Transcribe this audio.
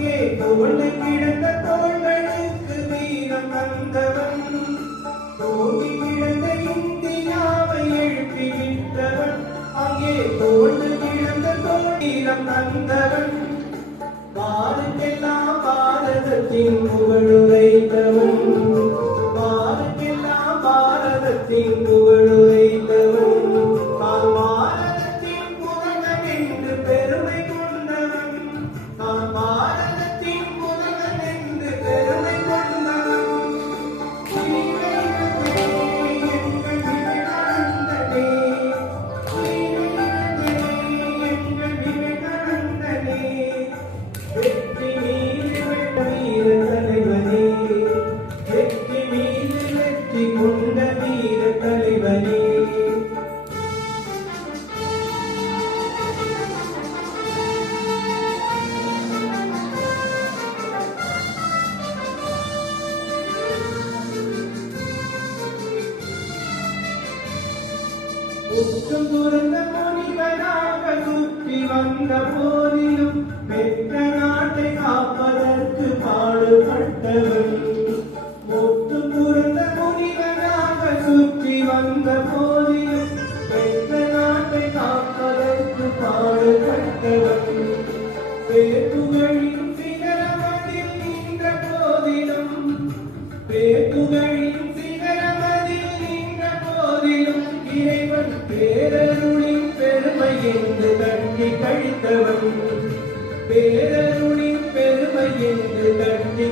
அங்கே தோல்வி கிடந்த தோள்களுக்கு வீரம் தந்தவன், தோல்வி கிடந்த இந்தியாவை எழுப்பிவிட்டவன், அங்கே தோல்வி கிடந்த வீரம் தந்தவன், பாருக்கெல்லாம் பாரதத்தின் புகழுரைத்தவன், பாருக்கெல்லாம் பாரதத்தின் புகழுரைத்தவன், தான் பாரதத்தின் புகழன் என்று பெருமை கொண்டவன், தான் பாரதத்தின் புகழன் என்று பெருமை கொண்டவன். எங்கள் விவேகானந்தனே, எங்கள் விவேகானந்தனே, வெற்றி மீது வீர தலைவனே, வெற்றி மீது வெற்றி கொண்ட வீர தலைவனே. உச்சம் துறந்த முனிவராக சுற்றி வந்த போதிலும் பெற்ற நாட்டை காப்பதற்கு பாடுபட்டவன், முத்து துறந்த முனிவராக சுற்றி வந்த போதிலும் பெற்ற நாட்டை காப்பதற்கு பாடுபட்டவன், பேத்துகளின் சிகரமதில் நின்ற போதிலும், பேத்துகளின் சிகரமதில் நின்ற போதிலும் இறைவன் பேரருளின் பெருமை என்று தட்டி கழித்தவன், பேரருளின் பெருமை என்று தட்டி